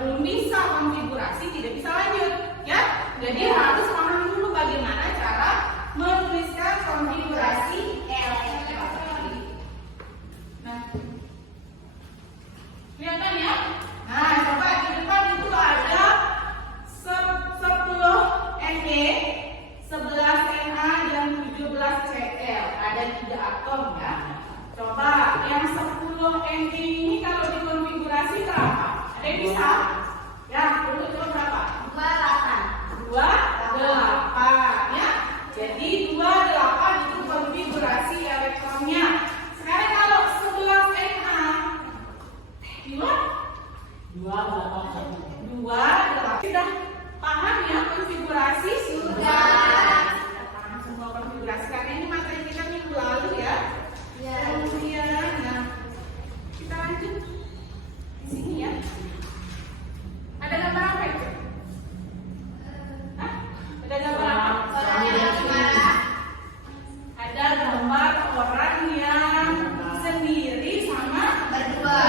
belum bisa konfigurasi tidak bisa lanjut, ya. Jadi harus paham dulu bagaimana cara menuliskan konfigurasi elektronik. Nah, kelihatan ya? Nah, coba di depan itu ada 10 NG, 11 Na, dan 17 Cl. Ada 3 atom ya. Coba yang 10 NG ini kalau dikonfigurasi berapa? Ada yang bisa? Ya, dulu itu berapa? 28 ya. Jadi 28 itu konfigurasi elektronnya. Sekarang kalau 11 Na, 28. Sudah paham ya konfigurasi? Sudah. Paham semua konfigurasi karena ini materi kita minggu lalu ya. Kemudian, nah, kita lanjut di sini ya. Ada gambar apa itu? Hah? Ada gambar apa? Ada gambar orang yang sendiri sama berdua.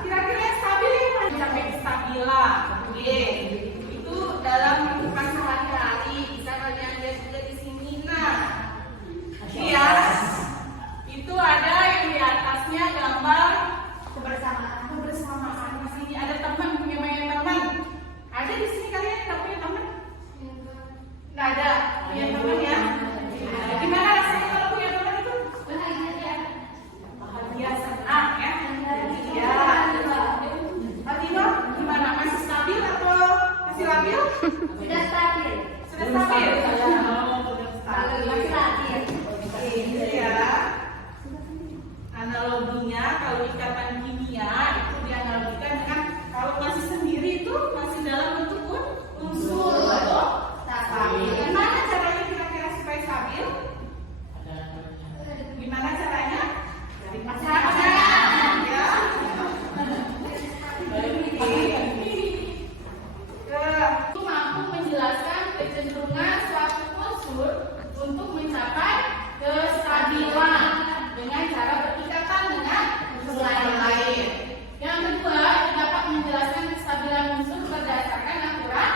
Kira-kira yang stabil yang mana? Sampai stabila. Oke. Itu dalam kehidupan sehari-hari. Bisa kalian lihat juga di sini. Nah, ya. Itu ada yang di atasnya gambar kebersamaan. Di sini ada teman, punya banyak teman. Ada di sini kalian nggak punya teman? Nggak ada punya teman ya? Gimana rasanya kalau punya teman itu? Bahagia, senang ya? Iya. Pak Tino, gimana? Masih stabil atau masih labil? Sudah stabil. Sudah stabil? Stabil. Ya. Analoginya kalau ikatan kimia itu dianalogikan dengan kalau masih sendiri itu masih dalam bentuk unsur atau stabil. Gimana caranya kira-kira supaya stabil? Gimana caranya? Dari pasangan ya. Itu mampu menjelaskan kecenderungan suatu unsur untuk mencapai kestabilan dengan cara berikatan dengan unsur lain. Yang kedua, dapat menjelaskan kestabilan unsur berdasarkan aturan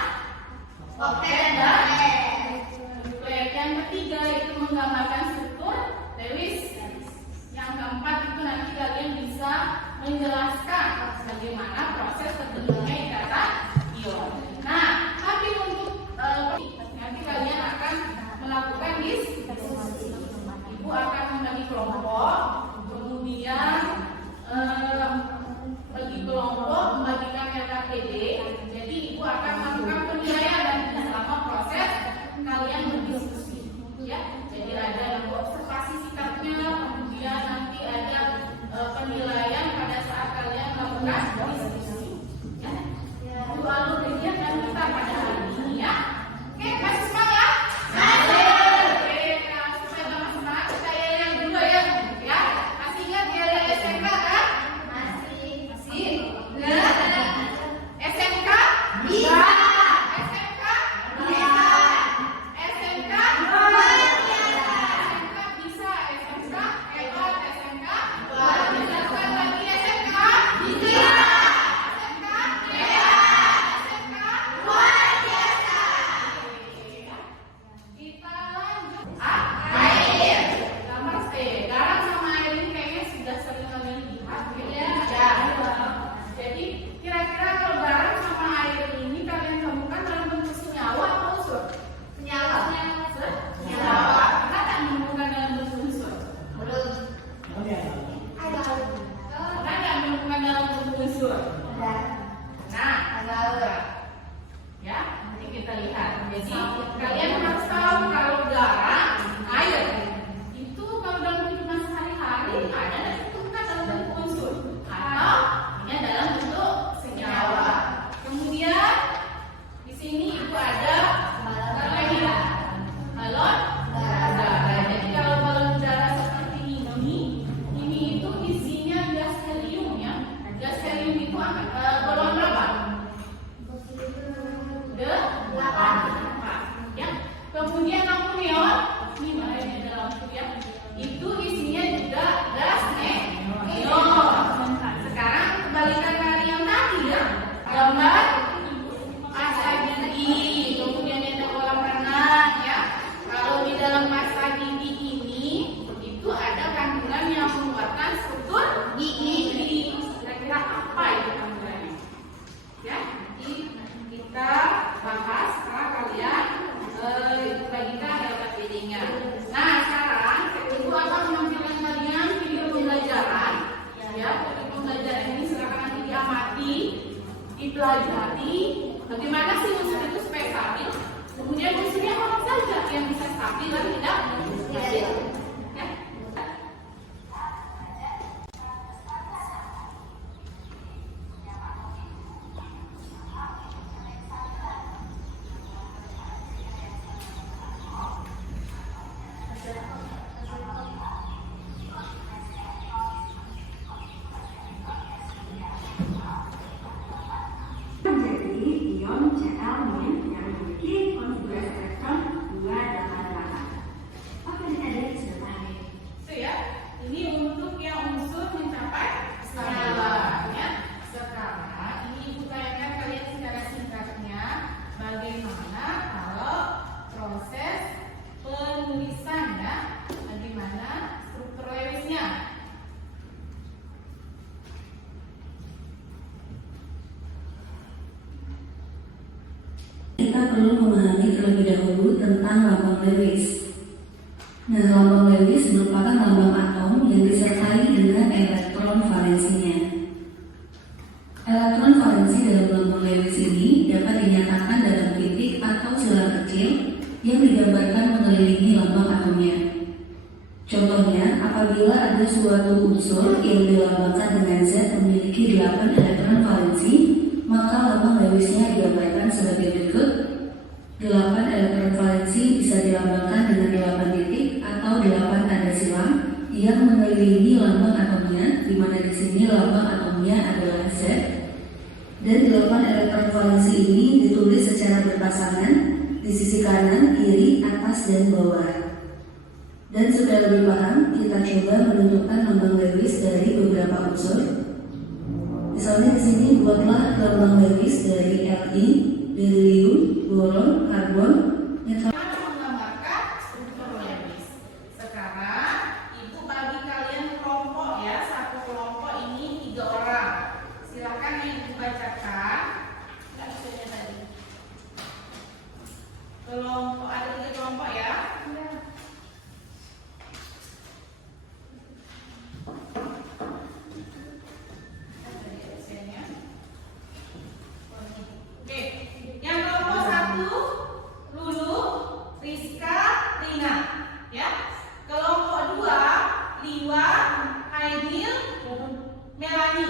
oktet dan nukleik. Yang ketiga itu menggambarkan struktur Lewis. Yang keempat itu nanti kalian bisa menjelaskan bagaimana proses terbentuknya ikatan ion. Nah, tapi untuk nanti kalian akan melakukan diskusi. Ibu akan membagi kelompok, kemudian bagi kelompok membagikan LKPD. Jadi ibu akan melakukan penilaian dan selama proses kalian berdiskusi. Ya, jadi ada yang observasi sikapnya, kemudian nanti ada penilaian pada saat kalian melakukan diskusi. Ya, itu alur kegiatan kita pada hari ini ya. Oke, masih semangat? Bisa. kita perlu memahami terlebih dahulu tentang lambang Lewis. Nah, lambang Lewis merupakan lambang atom yang disertai dengan elektron valensinya. Elektron valensi dalam lambang Lewis ini dapat dinyatakan dalam titik atau silang kecil yang digambarkan mengelilingi lambang atomnya. Contohnya, apabila ada suatu unsur yang dilambangkan dengan Z memiliki 8 elektron valensi, maka lambang Lewisnya digambarkan sebagai berikut. 8 elektron valensi bisa dilambangkan dengan 8 titik atau 8 tanda silang yang mengelilingi lambang atomnya, di mana di sini lambang atomnya adalah Z. Dan 8 elektron valensi ini ditulis secara berpasangan di sisi kanan, kiri, atas, dan bawah. Dan supaya lebih paham, kita coba menentukan lambang Lewis dari beberapa unsur. Misalnya di sini buatlah lambang Lewis dari Li, berilium, boron, karbon yang menggambarkan struktur Lewis. Sekarang ibu bagi kalian kelompok ya, satu kelompok ini 3 orang. Silakan yang dibacakan. Nggak bisa tadi. Kelompok ada 3 kelompok ya. Oke, yang kelompok 1 Lulu, Rizka, Rina, ya. Kelompok 2 Liwa, Haidil, Melani.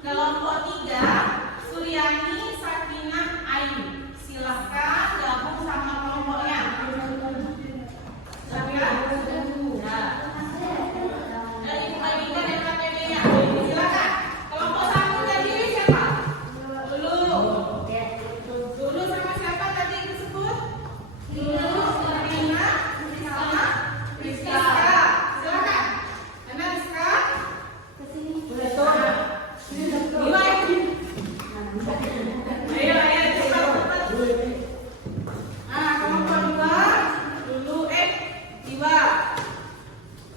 Kelompok 3 Suryani, Sakinah, Ayu. Silahkan gabung sama kelompoknya. Silakan. Nah, dan ibu bagikan LKPD-nya. Silakan. Kelompok 1 tadi siapa? Lulu sama siapa tadi disebut? Lulu, Rina, sama Rizka. Silakan. Mana Rizka? Ayo, cepat. Nah, kelompok 2 Lulu, Diwa.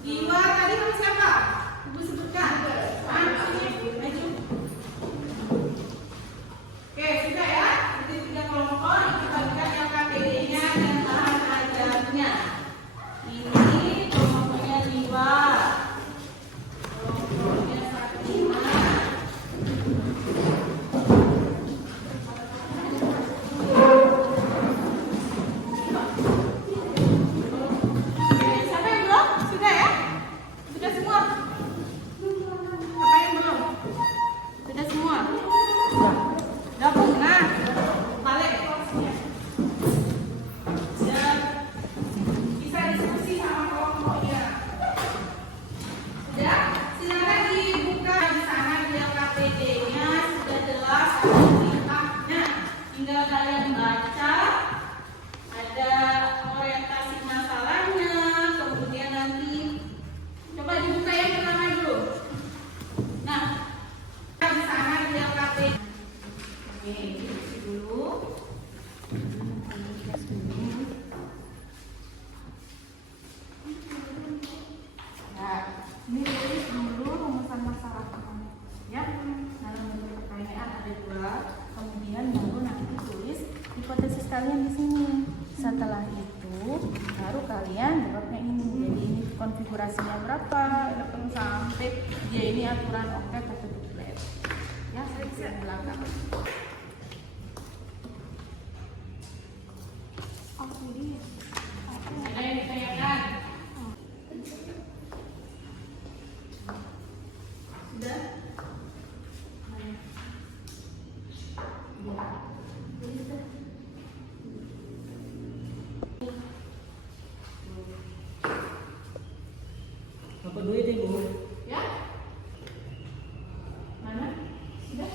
Diwa tadi kamu siapa? Ibu sebutkan. Maju. Oke, sudah ya. Jadi 3 kelompok dibagikan LKPD-nya dan bahan ajarnya. Ini kelompoknya Diwa. Kelompoknya Sakinah. Oke, siapa yang belum? Sudah ya? Sudah semua? Apa yang belum? Sudah semua? Gabung, nah, balik. Ya, bisa diskusi sama kelompoknya. Sudah, silakan dibuka di sana di LKPD-nya sudah jelas ceritanya. Tinggal kalian baca, ada orientasi masalahnya, kemudian nanti coba dibuka yang pertama dulu. Nah, di sana di LKPD. Oke, isi dulu. Nah, ini tulis dulu rumusan masalah kamu, ya. Dalam bentuk pertanyaan ada 2, kemudian baru nanti tulis hipotesis kalian di sini. Setelah itu, baru kalian jawabnya ini. Jadi ini konfigurasinya berapa, elektron sampai dia ini aturan oktet atau duplet. Ya, saya bisa belakang. Ada yang ditanyakan? Sudah? Apa duit ibu? Ya? Mana? Sudah?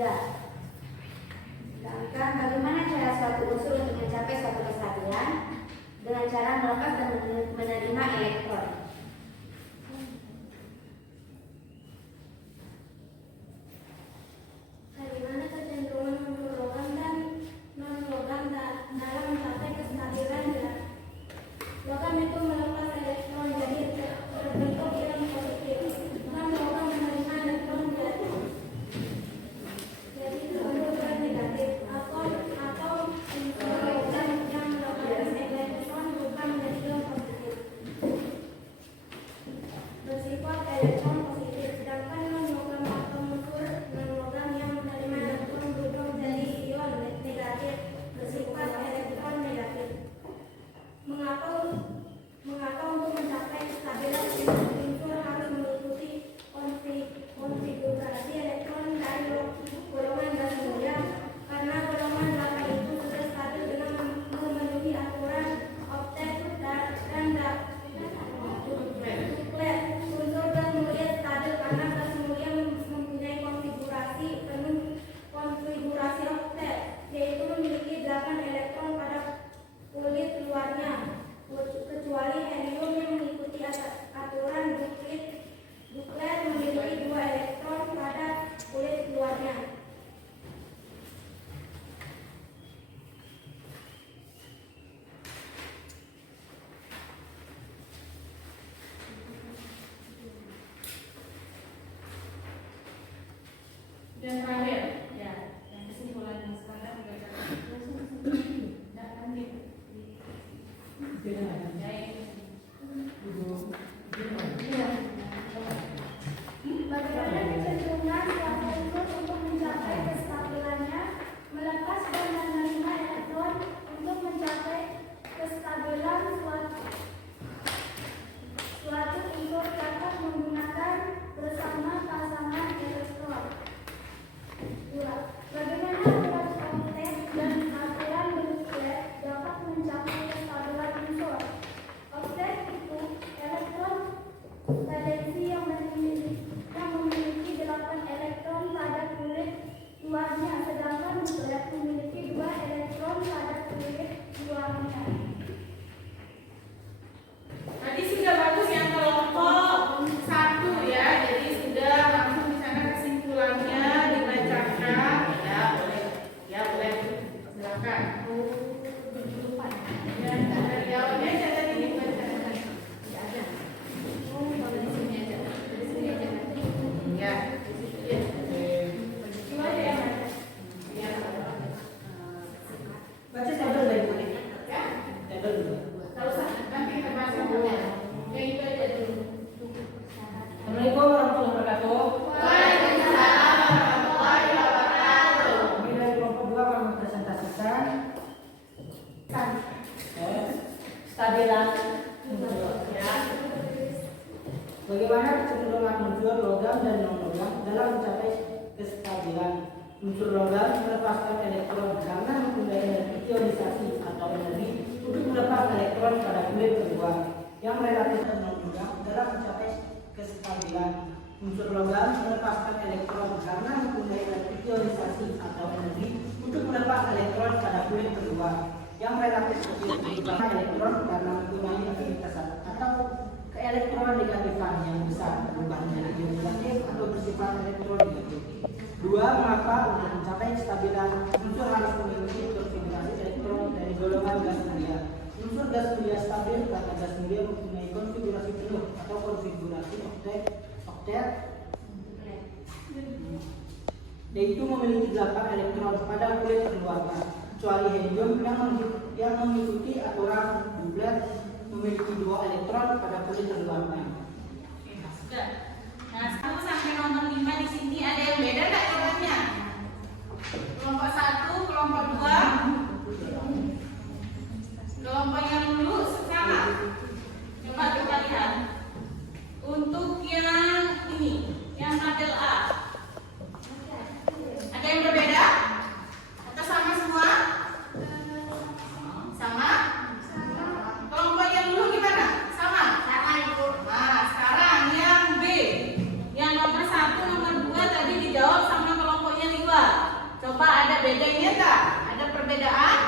3. Sedangkan bagaimana cara suatu unsur untuk mencapai suatu kestabilan? Dengan cara melepas dan menerima elektron. Bagaimana kecenderungan unsur logam dan non-logam dalam mencapai kestabilan? Logam itu melepas elektron jadi terbentuk ion positif. Non-logam menerima elektron jadi terbentuk ion negatif. Atau unsur logam yang melepaskan elektron berubah menjadi ion positif bersifat elektron positif. Sedangkan non-logam atau unsur non-logam yang menerima elektron berubah menjadi ion negatif bersifat elektron negatif. Mengapa untuk mencapai kestabilan unsur harus mengikuti konfigurasi elektron dari golongan gas mulia? Karena golongan lava itu sudah stabil dengan memenuhi aturan oktet dan duplet. Unsur gas mulia stabil karena gas mulia mempunyai konfigurasi oktet, yaitu memiliki 8 elektron pada kulit luarnya, kecuali helium yang mengikuti aturan duplet memiliki 2 elektron pada kulit luarnya. Dan terakhir, ya, yang kesimpulan yang sekarang tidak lanjut. Bagaimana kecenderungan suatu unsur untuk mencapai kestabilannya? Melepas dan menerima elektron. Untuk mencapai kestabilan suatu unsur dapat menggunakan bersama pasangan elektron. 2. Bagaimana aturan oktet dan aturan duplet dapat mencapai kestabilan unsur? Oktet itu elektron valensi yang memiliki 8 elektron pada kulit luarnya, sedangkan duplet memiliki 2 elektron pada kulit luarnya. Tadi sudah bagus yang kelompok 1 ya, jadi sudah langsung di sana kesimpulannya dibacakan. Ya boleh, silakan. Ya, dari awalnya aja tadi dibacakan. Ya. Gimana ya, Mas? Ya. Baca tabel dari mana? Ya. Tabel dulu. Enggak usah, nanti kita bahas yang dulu. Yang itu aja dulu. Assalamualaikum warahmatullahi wabarakatuh. Waalaikumsalam warahmatullahi wabarakatuh. Kami dari kelompok 2 akan mempresentasikan stabilan unsur. Ya. Bagaimana kecenderungan unsur logam dan non-logam dalam mencapai kestabilan? Unsur logam melepaskan elektron karena mempunyai energi ionisasi atau energi untuk melepas elektron pada kulit kedua. Yang relatif dan non-logam dalam mencapai kestabilan. Unsur logam melepaskan elektron karena mempunyai energi ionisasi atau energi untuk melepas elektron pada kulit kedua. Yang relatif berupa elektron karena mempunyai afinitas atau keelektronan negatifan yang besar berubah menjadi ion negatif atau bersifat elektronegatif. 2. Mengapa untuk mencapai kestabilan unsur harus memiliki konfigurasi elektron dari golongan gas mulia? Unsur gas mulia stabil karena gas mulia mempunyai konfigurasi penuh atau konfigurasi oktet yaitu memiliki 8 elektron pada kulit keluarga, kecuali helium yang mengikuti aturan duplet memiliki 2 elektron pada kulit keluarga. Sudah. Nah, 1 sampai nomor 5 di sini ada yang beda nggak jawabannya? Kelompok 1, kelompok 2, kelompok yang dulu sama. Coba kita lihat. Untuk yang ini, yang tabel A, ada yang berbeda? Atau sama semua? Sama? Kelompok yang dulu gimana? Sama? Sama, Ibu. Nah, bedanya tak? Ada perbedaan?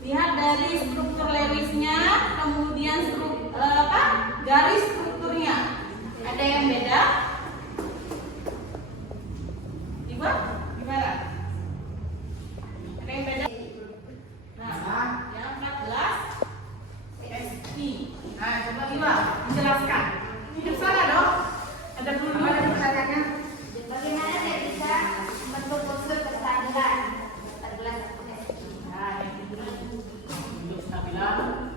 Lihat dari struktur Lewisnya, kemudian garis strukturnya. Ada yang beda? Ibu, gimana? Ada yang beda? Nah, yang 14 SP. Nah, coba Iwa menjelaskan. Hidup salah dong? Ada belum ada pertanyaannya? Bagaimana saya bisa membentuk unsur kestabilan? 14 Nah, yang diberi untuk stabilan.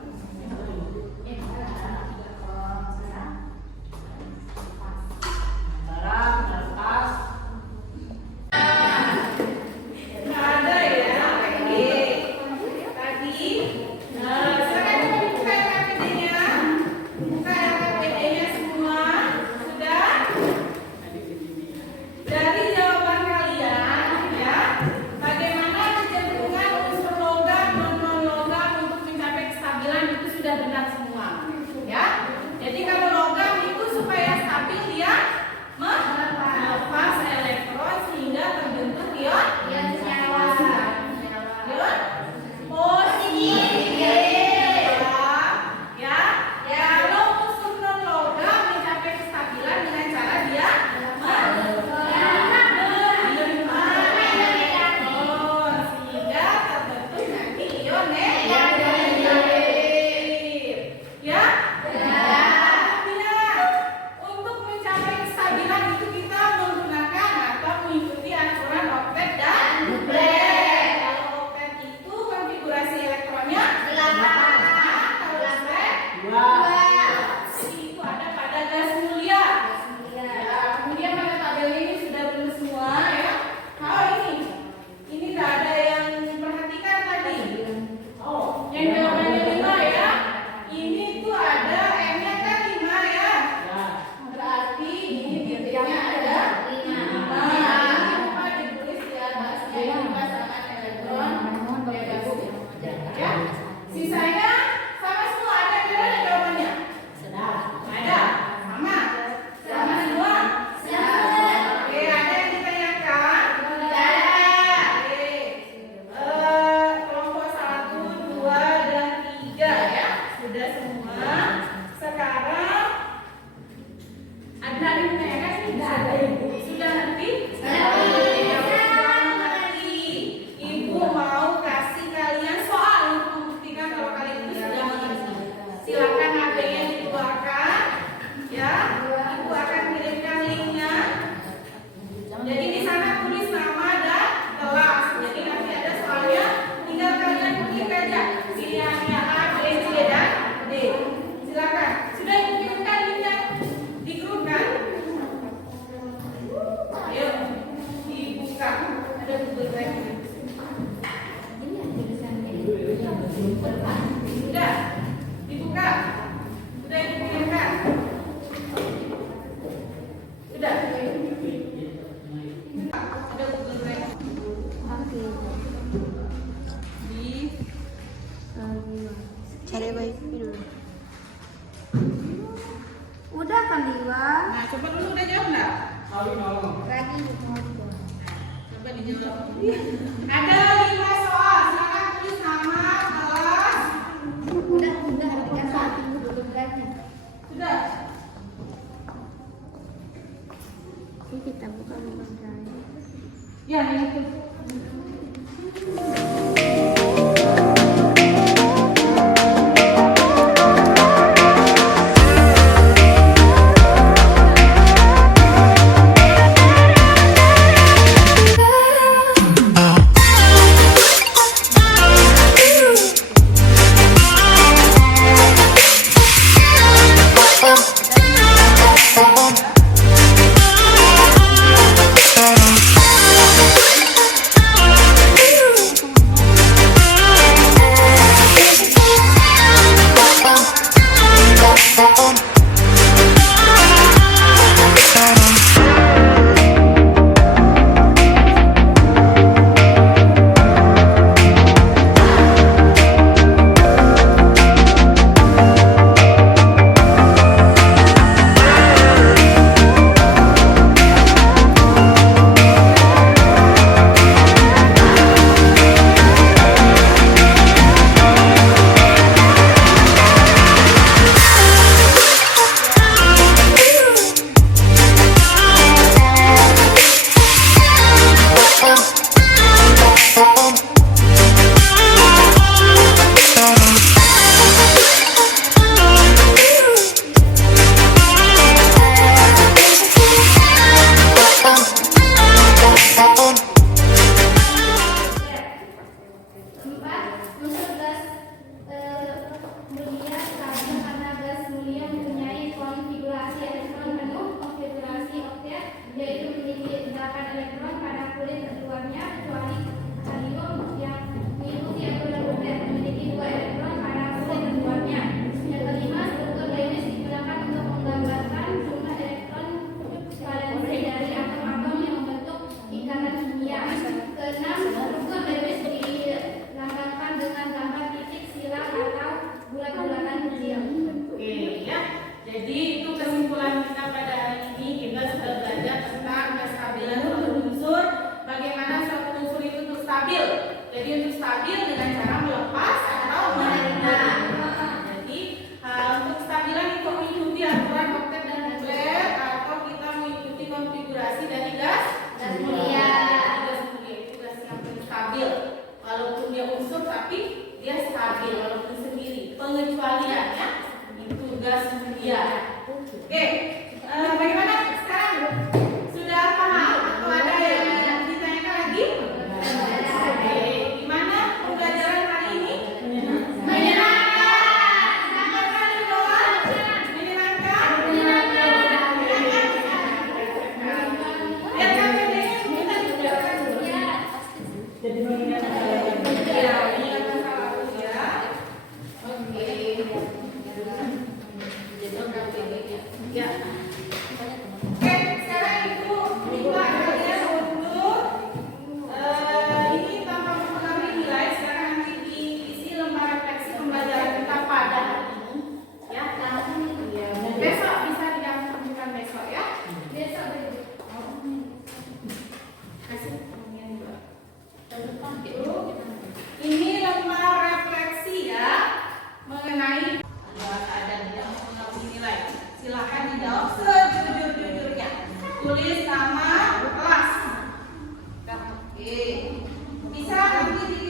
Barang, kertas. Ada ya, tadi. Nah, silakan buka LKPD-nya. Buka LKPD-nya semua. Sudah? Dari jawaban kalian, ya, bagaimana kecenderungan unsur logam dan non-logam untuk mencapai kestabilan itu sudah benar semua, ya. Jadi kalau logam itu supaya stabil dia melepas elektron sehingga terbentuk ion senyawa. Ion positif. Ya. Kalau unsur non-logam mencapai kestabilan dengan cara dia sehingga terbentuk nanti ion negatif. Ya? Tidak. Untuk mencapai kestabilan itu kita menggunakan atau mengikuti aturan oktet dan duplet. Kalau oktet itu konfigurasi elektronnya 8. Kalau duplet 2. Itu ada pada gas mulia. Ya, kemudian pada tabel ini sudah benar semua ya. Oh ini tidak ada yang perhatikan tadi. Oh, yang jawabannya 5 ya. Ini tuh ada M-nya kan 5 ya. Berarti ini titiknya ada 5. Ini lupa ditulis di atasnya ini pasangan elektron bebas. Ya. Sisanya sama semua ada yang beda jawabannya. Ada. Sama. Sama semua. Oke, ada yang ditanyakan? Oke. Kelompok 1, 2, dan 3 ya. Sudah semua. Sekarang ada yang ditanyakan? Tidak ada ibu. Sudah ngerti? Ibu mau kasih kalian soal untuk membuktikan kalau kalian itu sudah mengerti. Silakan HP-nya dikeluarkan. Ya, ibu akan kirimkan linknya. Jadi di sana tulis nama dan kelas. Jadi nanti ada soalnya, tinggal kalian klik aja pilihannya A, B, C, dan D. Silakan. Sudah ibu kirimkan linknya di grup kan? Ayo dibuka. Ada Google Drive. Sudah dibuka. Sudah dikirimkan. Sudah. Ada Google Drive. Di Cari baik dulu. Udah kan Liwa? Nah, coba dulu udah jawab enggak? Lagi Coba dijawab. Ada 5 soal. Silakan tulis nama, kelas. udah kita saat itu dulu berarti. Sudah. Ini kita buka Google Drive. Ya, ini tuh. elektron pada kulit keduanya kecuali kalium yang mengikuti aturan Bohr memiliki 2 elektron pada kulit keduanya. Yang kelima, struktur Lewis digunakan untuk menggambarkan jumlah elektron valensi dari atom-atom yang membentuk ikatan kimia. Keenam, struktur Lewis dilambangkan dengan gambar titik, silang atau bulat-bulatan kecil. Oke ya. Jadi itu kesimpulan kita pada hari ini. Kita sudah belajar tentang kestabilan suatu unsur, bagaimana suatu unsur itu untuk stabil. Jadi untuk stabil dengan cara melepas atau menerima. Jadi untuk kestabilan itu mengikuti aturan oktet dan nukleer atau kita mengikuti konfigurasi dari gas mulia. Gas mulia itu gas yang stabil. Walaupun dia unsur tapi dia stabil walaupun sendiri. Pengecualiannya itu gas mulia. Oke, bagaimana sekarang? Sudah paham atau ada yang ditanyakan lagi? Oke, gimana pembelajaran hari ini? Menyenangkan. Sama kali doang. Menyenangkan. Lihat KPD-nya kita juga. Jadi mengingat Ya, mengingat masa lalu ya. Oke. Ya. Oke, sekarang Ibu minta kalian untuk ini tanpa mempengaruhi nilai, sekarang nanti diisi lembar refleksi pembelajaran kita pada hari ini. Ya. Besok bisa digantung, bukan besok ya. Besok. Kasih kemudian juga. Ini lembar refleksi ya mengenai ada tidak mempengaruhi nilai. Silahkan dijawab sejujur-jujurnya. Tulis nama kelas. Oke. Bisa nanti